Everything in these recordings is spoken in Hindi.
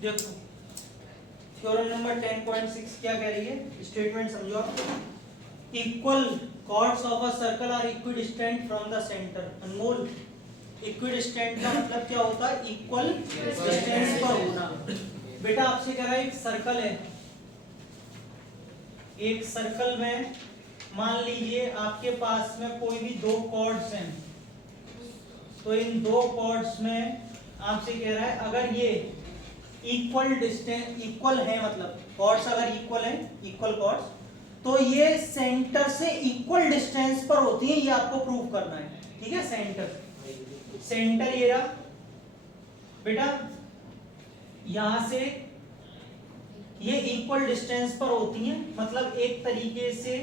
देखो थ्योरम नंबर 10.6 क्या कह रही है, स्टेटमेंट समझो आप। Equal chords of a circle are equidistant from the centre. Anmol, equidistant का मतलब क्या होता है? इक्वल डिस्टेंस पर होना। बेटा आपसे कह रहा है एक सर्कल है, एक सर्कल में मान लीजिए आपके पास में कोई भी दो कॉर्ड्स हैं, तो इन दो कॉर्ड्स में आपसे कह रहा है अगर ये इक्वल डिस्टेंस इक्वल है, मतलब कॉर्ड्स अगर इक्वल है, इक्वल कॉर्ड्स, तो ये सेंटर से इक्वल डिस्टेंस पर होती है, ये आपको प्रूव करना है। ठीक है, सेंटर ये रहा बेटा, यहां से ये इक्वल डिस्टेंस पर होती हैं, मतलब एक तरीके से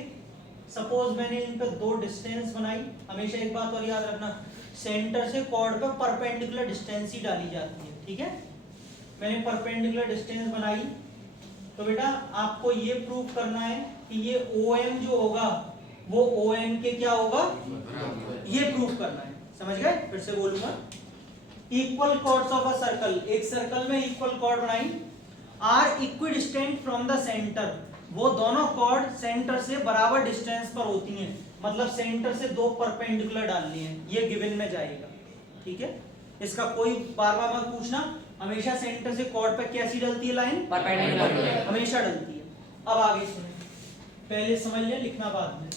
सपोज मैंने इन पे दो डिस्टेंस बनाई। हमेशा एक बात और याद रखना, सेंटर से कॉर्ड पर परपेंडिकुलर डिस्टेंस ही डाली जाती है। ठीक है, मैंने परपेंडिकुलर डिस्टेंस बनाई, तो बेटा आपको ये प्रूव करना है कि ये OM जो होगा वो OM के क्या होगा, ये प्रूव करना है। समझ गए? फिर से बोलूंगा, equal chords of a circle, एक सर्कल में इक्वल कॉर्ड बनाई, are equidistant from the centre, वो दोनों कॉर्ड सेंटर से बराबर डिस्टेंस पर होती हैं, मतलब सेंटर से दो परपेंडिकुलर डालनी है, ये गिवन में जाएगा। ठीक है, इसका कोई बार बार मत पूछना, हमेशा सेंटर से कॉर्ड पे कैसी डलती है लाइन? परपेंडिकुलर, हमेशा डलती है। अब आगे सुने, पहले समझ लिया, लिखना बाद में।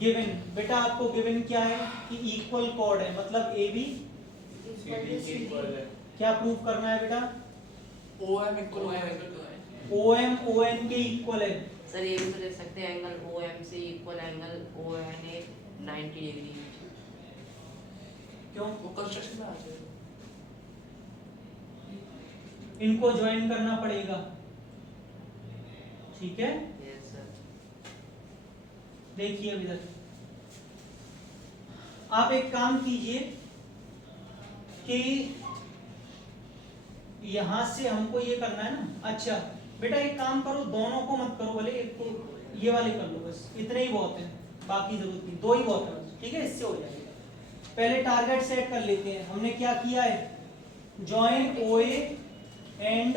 गिवन, बेटा आपको गिवन क्या है कि इक्वल कॉर्ड है, मतलब ए बी क्या प्रूव करना है बेटा? OM ON के इक्वल है। सर ये भी तो लिख सकते हैं एंगल OM से इक्वल एंगल ON है 90 डिग्री। क्यों? वो कंस्ट्रक्शन में आ जाएगा। इनको ज्वाइन करना पड़ेगा। ठीक है, यस सर। देखिए अब इधर आप एक काम कीजिए कि यहां से हमको ये करना है ना। अच्छा बेटा एक काम करो, दोनों को मत करो, भले एक को ये वाले कर लो, बस इतने ही बहुत है, बाकी जरूरत नहीं, दो ही बहुत है बस। ठीक है, इससे हो जाएगा। पहले टारगेट सेट कर लेते हैं। हमने क्या किया है? Join OA and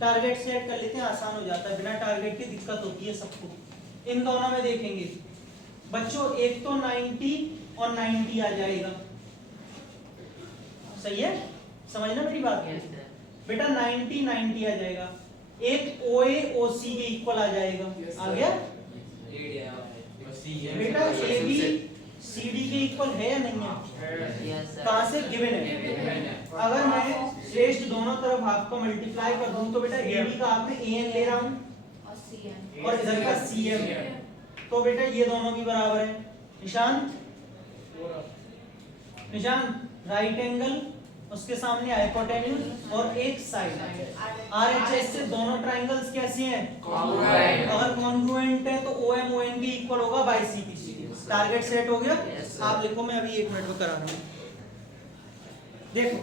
target set कर लेते हैं, आसान हो जाता है, बिना टारगेट की दिक्कत होती है सबको। इन दोनों में देखेंगे बच्चों, एक तो 90 और 90 आ जाएगा। सही है, समझना मेरी बात है यस सर। बेटा, 90 90 आ जाएगा, एक OA OC के इक्वल आ जाएगा। आ गया बेटा, AB CD के इक्वल है या नहीं है? Yes sir. कहां से? गिवन है। अगर मैं श्रेष्ठ दोनों तरफ हाफ का मल्टीप्लाई कर दूं तो बेटा AB का हाफ में AN ले रहा हूं और इधर का CM, तो बेटा ये दोनों भी बराबर है। निशांत, राइट एंगल, उसके सामने हाइपोटेन्यूज और एक साइड, RHS से दोनों ट्रायंगल्स कैसे हैं? कॉन्ग्रुएंट। अगर कॉन्ग्रुएंट है तो OM ON के इक्वल होगा बाय CP। टारगेट सेट हो गया? Yes, sir. आप लिखो, मैं अभी 1 मिनट में करा रहा हूं। देखो,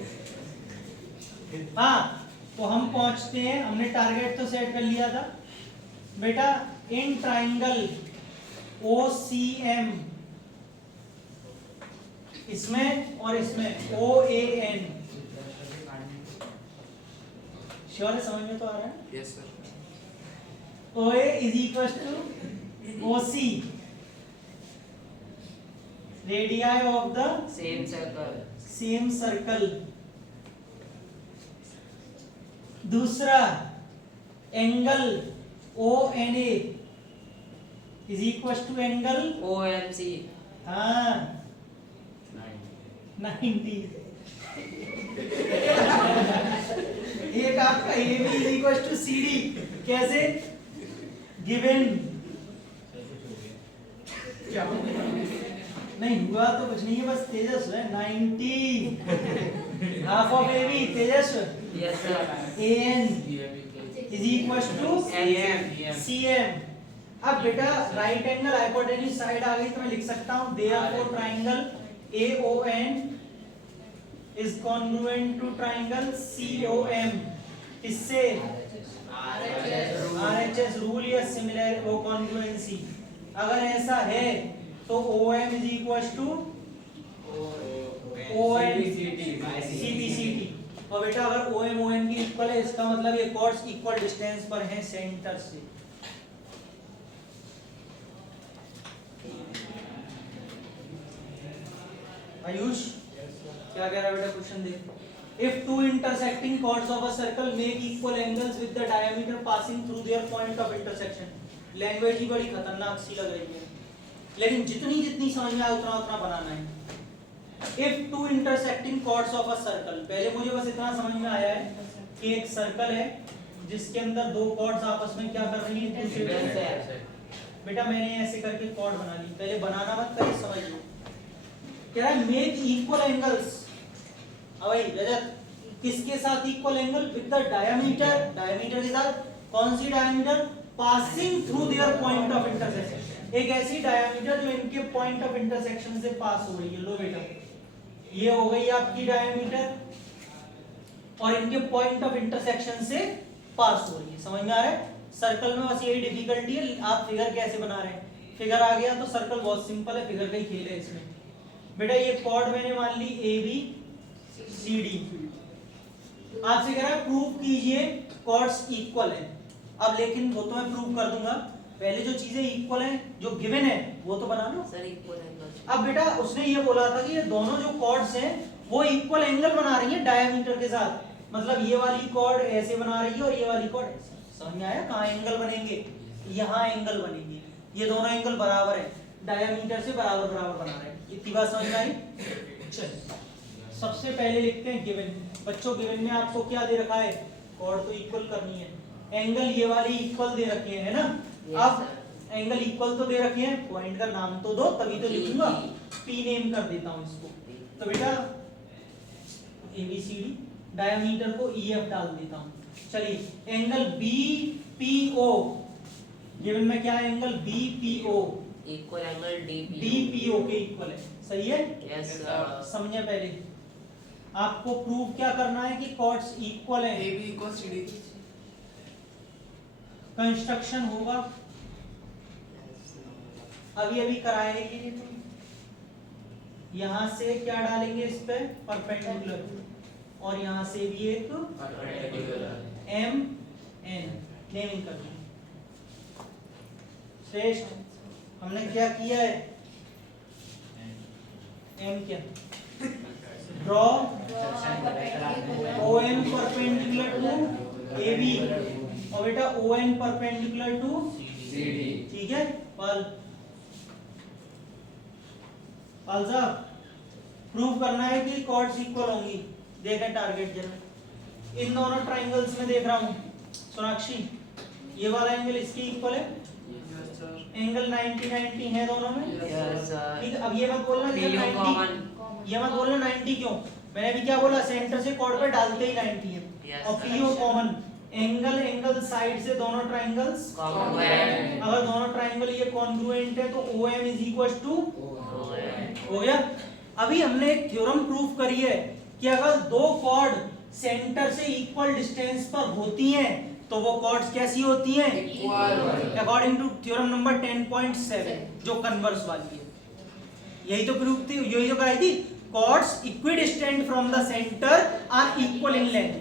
हाँ तो हम पहुंचते हैं, हमने टारगेट तो सेट कर लिया था बेटा। इन ट्राइंगल OCM, इसमें और इसमें OAN, श्योर है? समझ में तो आ रहा है? Yes sir. OA is equals to OC, radii of the same circle. same circle। दूसरा angle ONA is equals to angle OMC। हाँ 90। एक आपका AB is equals to CD, कैसे? गिवन नहीं हुआ तो कुछ नहीं है, बस तेजस है 90, half of AB Tejas, yes sir. AN is equals to CM। अब बेटा राइट एंगल हाइपोटेन्यूज साइड आ गई तो मैं लिख सकता हूं therefore triangle AON is congruent to triangle COM। इससे RHS रूल या सिमिलर वो कॉन्ग्रुएंसी, अगर ऐसा है तो OM is equals to ON CBCT और बेटा अगर OM ON की इक्वल है इसका मतलब ये कॉर्ड्स इक्वल डिस्टेंस पर हैं सेंटर से। आयुष क्या कह रहा है बेटा, क्वेश्चन देख। If two intersecting chords of a circle make equal angles with the diameter passing through their point of intersection, language ही बड़ी खतरनाक सी लग रही है, लेकिन जितनी समझ में आए उतना उतना बनाना है। If two intersecting chords of a circle, पहले मुझे बस इतना समझ में आया है कि एक सर्कल है जिसके अंदर दो कॉर्ड्स आपस में क्या कर रही हैं, बेटा मैंने ऐसे करके कॉर्ड बना ली, पहले बनाना मत पहले समझ लो। कह रहा है मेक इक्वल एंगल्स, भाई रजत किसके साथ equal angle, with the diameter, diameter के साथ कौन सी diameter, passing through their point of intersection, एक ऐसी डायमीटर जो इनके पॉइंट ऑफ इंटरसेक्शन से पास हो रही है। लो बेटा ये हो गई आपकी डायमीटर और इनके पॉइंट ऑफ इंटरसेक्शन से पास हो रही है, समझ में आ रहा है। सर्कल में बस यही डिफिकल्टी है, आप फिगर कैसे बना रहे हैं, फिगर आ गया तो सर्कल बहुत सिंपल है, फिगर का ही खेल है इसमें। बेटा ये कॉर्ड मैंने मान ली ABCD, आपसे कह रहा है प्रूव कीजिए कॉर्ड्स इक्वल है। अब लेकिन वो तो मैं प्रूव कर दूंगा, पहले जो चीजें इक्वल हैं जो गिवन है वो तो बना लो सर इक्वल एंगल। अब बेटा उसने ये बोला था कि ये दोनों जो कॉर्ड्स हैं वो इक्वल एंगल बना रही हैं डायमीटर के साथ, मतलब ये वाली कॉर्ड ऐसे बना रही है और ये वाली कॉर्ड ऐसे। समझ में आया कहाँ एंगल बनेंगे, यहाँ एंगल बनेंगे, ये दोनों एंगल बराबर है, डायमीटर से बराबर बराबर बना रहे हैं। इतनी बात समझ में आई। सबसे पहले लिखते हैं गिवन। बच्चों गिवन में आपको क्या दे रखा है, कॉर्ड तो इक्वल करनी है, एंगल ये वाली इक्वल दे रखे हैं, है ना। अब एंगल इक्वल तो दे रखे हैं, पॉइंट का नाम तो दो तभी तो लिखूंगा, P नेम कर देता हूं इसको। तो बेटा ABCD, डायमीटर को EF डाल देता हूं। चलिए एंगल BPO, गिवन में क्या है, angle BPO equal angle DPO के इक्वल है, सही है। Yes sir. समझे, पहले आपको प्रूव क्या करना है कि कॉर्ड्स इक्वल है, AB equals CD। कंस्ट्रक्शन होगा, अभी अभी कराया है ये तो। यहां से क्या डालेंगे इस पे, परपेंडिकुलर, और यहां से भी एक MN नेमिंग कर दी। श्रेष्ठ, हमने क्या किया है, M क्या, draw OM perpendicular to AB और बेटा ON परपेंडिकुलर टू CD, ठीक है। पाल साहब प्रूव करना है कि कॉर्ड्स इक्वल होंगी। देखें टारगेट जरा, इन दोनों ट्राइंगल्स में देख रहा हूं सोनाक्षी, ये वाला एंगल इसके इक्वल है, एंगल 90-90 है दोनों में, यस सर। ठीक है। अब ये मत बोलना कि 90, ये मत बोलना 90 क्यों, मैंने अभी क्या बोला, सेंटर से कॉर्ड पे डालते ही 90 है। और PO कॉमन, एंगल साइड से दोनों ट्राइंगल्स कॉमन है, अगर दोनों ट्राइंगल ये कॉन्ग्रुएंट है तो OM इज इक्वल टू, हो गया। अभी हमने एक थ्योरम प्रूव करी है कि अगर दो कॉर्ड सेंटर से इक्वल डिस्टेंस पर होती हैं तो वो कॉर्ड्स कैसी होती हैं, equal, according to theorem number 10.7 जो कन्वर्स वाली है। यही तो प्रूफ थी, यही तो कराई थी, chords equidistant from the centre are equal in length.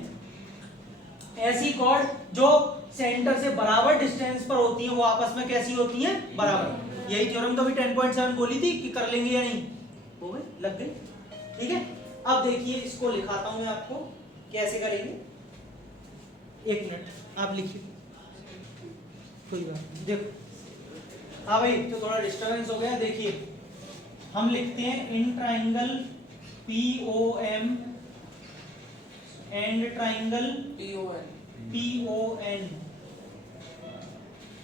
ऐसी कॉर्ड जो सेंटर से बराबर डिस्टेंस पर होती है वो आपस में कैसी होती हैं, बराबर। यही थ्योरम तो भी 10.7 बोली थी कि कर लेंगे या नहीं, हो गई, लग गई, ठीक है। अब देखिए इसको लिखाता हूं मैं आपको, कैसे करेंगे, एक मिनट आप लिखिए, कोई बात नहीं। देखो हाँ भाई, तो थोड़ा डिस्टर्बेंस हो गया। देखिए हम लिखते हैं in triangle POM and triangle PON,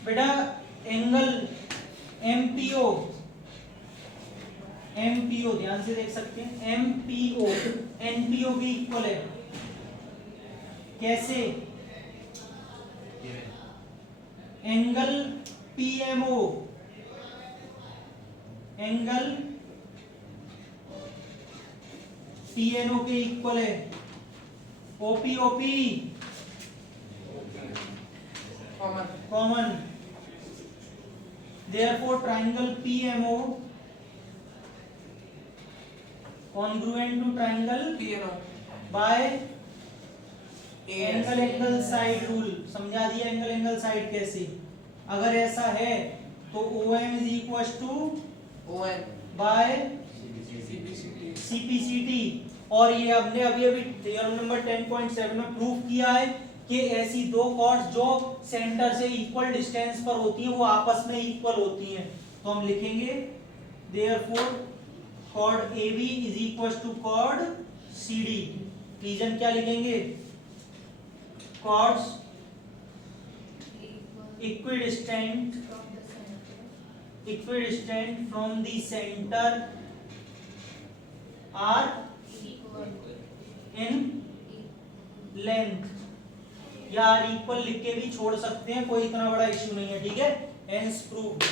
बेटा एंगल MPO ध्यान से देख सकते हैं, MPO NPO के इक्वल है। कैसे, एंगल PMO एंगल PNO के इक्वल है। OP common, therefore triangle PMO congruent to triangle PNO by angle side rule समझा दिया। एंगल साइड कैसे, अगर ऐसा है तो OM is equal to ON by CPCT। और ये हमने अभी अभी थ्योरम नंबर 10.7 में प्रूव किया है कि ऐसी दो कॉर्ड्स जो सेंटर से इक्वल डिस्टेंस पर होती हैं वो आपस में इक्वल होती हैं। तो हम लिखेंगे therefore chord AB is equal to chord CD। Reason क्या लिखेंगे, chords equidistant from the center are in length, या आर इक्वल लिख के भी छोड़ सकते हैं, कोई इतना बड़ा इश्यू नहीं है, ठीक है। Hence proved.